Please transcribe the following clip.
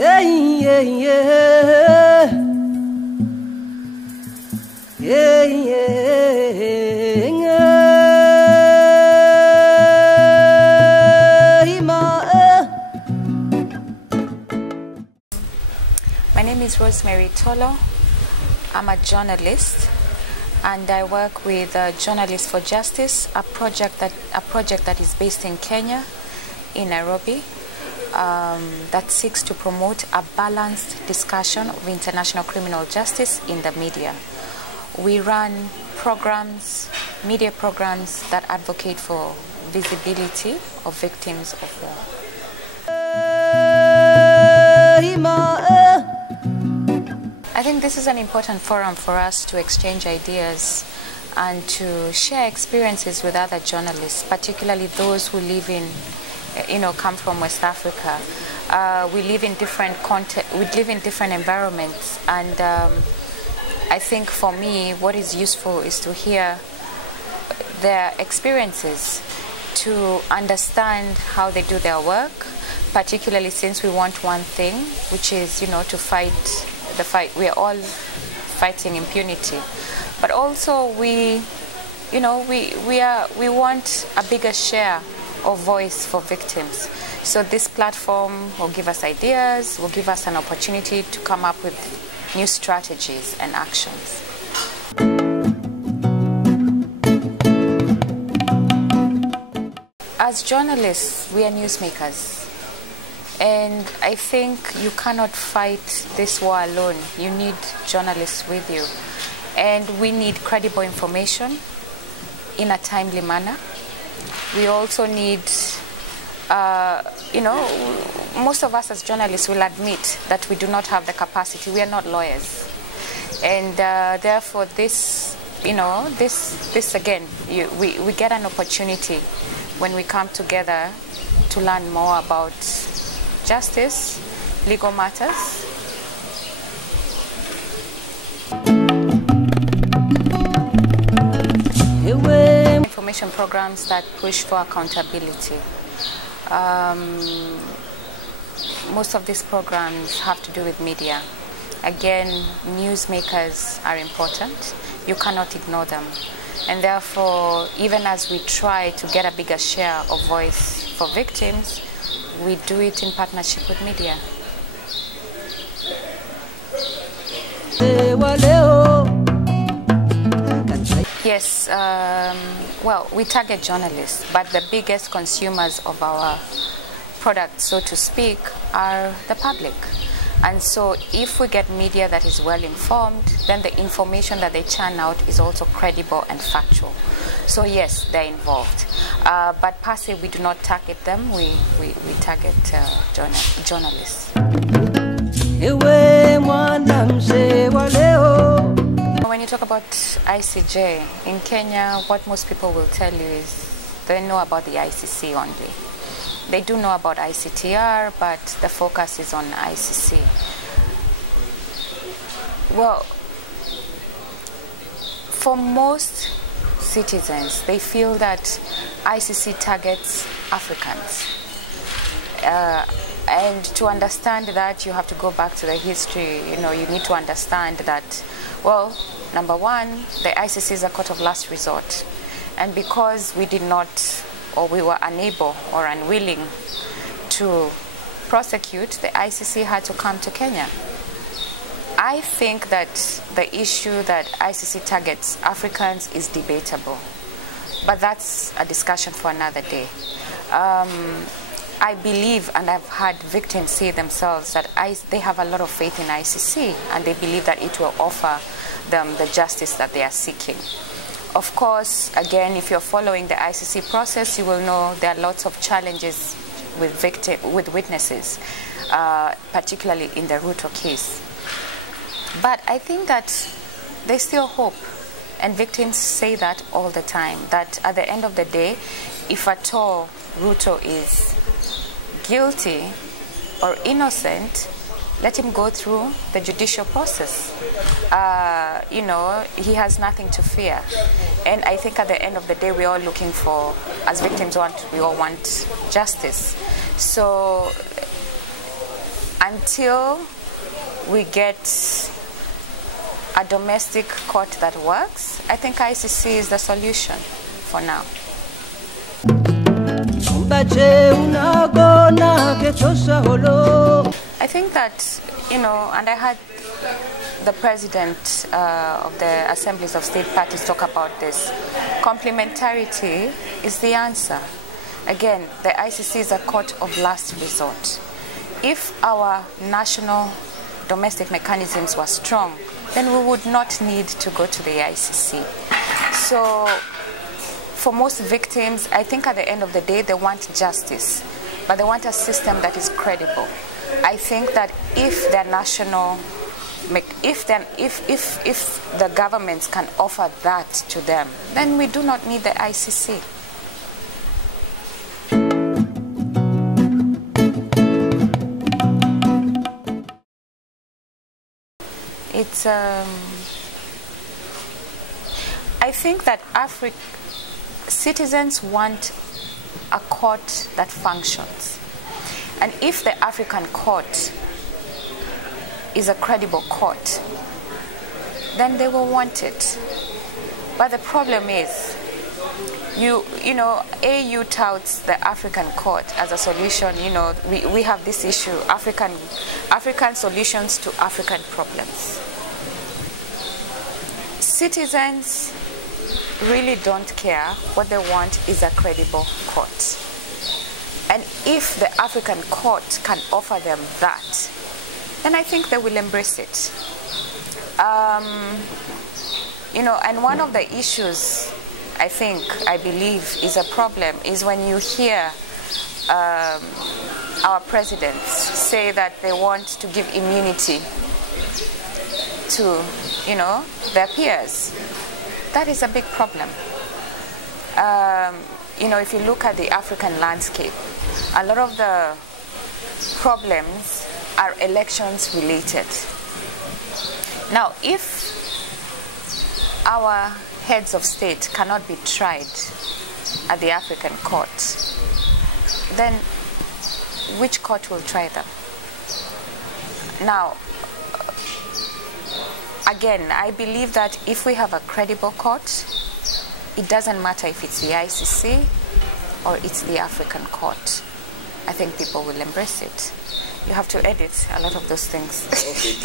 Yeah, yeah, yeah. Yeah, yeah, My name is Rosemary Tollo. I'm a journalist, and I work with Journalists for Justice, a project that is based in Kenya, in Nairobi, that seeks to promote a balanced discussion of international criminal justice in the media. We run programs, media programs that advocate for visibility of victims of war. I think this is an important forum for us to exchange ideas and to share experiences with other journalists, particularly those who live in, come from West Africa. We live in different environments, and I think for me, what is useful is to hear their experiences, to understand how they do their work, particularly since we want one thing, which is, to fight the fight. We are all fighting impunity, but also we want a bigger share of voice for victims. So this platform will give us ideas, will give us an opportunity to come up with new strategies and actions. As journalists, we are newsmakers. And I think you cannot fight this war alone. You need journalists with you. And we need credible information in a timely manner. We also need, most of us as journalists will admit that we do not have the capacity. We are not lawyers. And therefore this again, we get an opportunity when we come together to learn more about justice, legal matters. Information programs that push for accountability. Most of these programs have to do with media. Again, newsmakers are important. You cannot ignore them. And therefore, even as we try to get a bigger share of voice for victims, we do it in partnership with media. Yes, well, we target journalists, but the biggest consumers of our product, so to speak, are the public. And so if we get media that is well informed, then the information that they churn out is also credible and factual. So yes, they're involved. But per se, we do not target them, we target journalists. When you talk about ICJ, in Kenya, what most people will tell you is they know about the ICC only. They do know about ICTR, but the focus is on ICC. Well, for most citizens, they feel that ICC targets Africans. And to understand that, you have to go back to the history. You need to understand that, well, number one, the ICC is a court of last resort. And because we did not, or we were unable or unwilling to prosecute, the ICC had to come to Kenya. I think that the issue that ICC targets Africans is debatable, but that's a discussion for another day. I believe, and I've had victims say themselves, that they have a lot of faith in ICC, and they believe that it will offer them the justice that they are seeking. Of course, again, if you're following the ICC process, you will know there are lots of challenges with witnesses, particularly in the Ruto case. But I think that there's still hope, and victims say that all the time, that at the end of the day, if at all Ruto is guilty or innocent, let him go through the judicial process. He has nothing to fear. And I think at the end of the day, we're all looking for, as victims we all want justice. So until we get a domestic court that works, I think ICC is the solution for now. I think that, and I had the president of the Assemblies of State Parties talk about this. Complementarity is the answer. Again, the ICC is a court of last resort. If our national domestic mechanisms were strong, then we would not need to go to the ICC. So for most victims, I think at the end of the day, they want justice, but they want a system that is credible. I think that if their national, if the governments can offer that to them, then we do not need the ICC. It's I think that citizens want a court that functions. And if the African court is a credible court, then they will want it. But the problem is, AU touts the African court as a solution. We have this issue, African solutions to African problems. Citizens really don't care. What they want is a credible court. And if the African court can offer them that, then I think they will embrace it. And one of the issues I believe is a problem is when you hear our presidents say that they want to give immunity to, their peers. That is a big problem. If you look at the African landscape, a lot of the problems are elections related. Now, if our heads of state cannot be tried at the African court, then which court will try them? Now, again, I believe that if we have a credible court, it doesn't matter if it's the ICC or it's the African court. I think people will embrace it. You have to edit a lot of those things. Okay.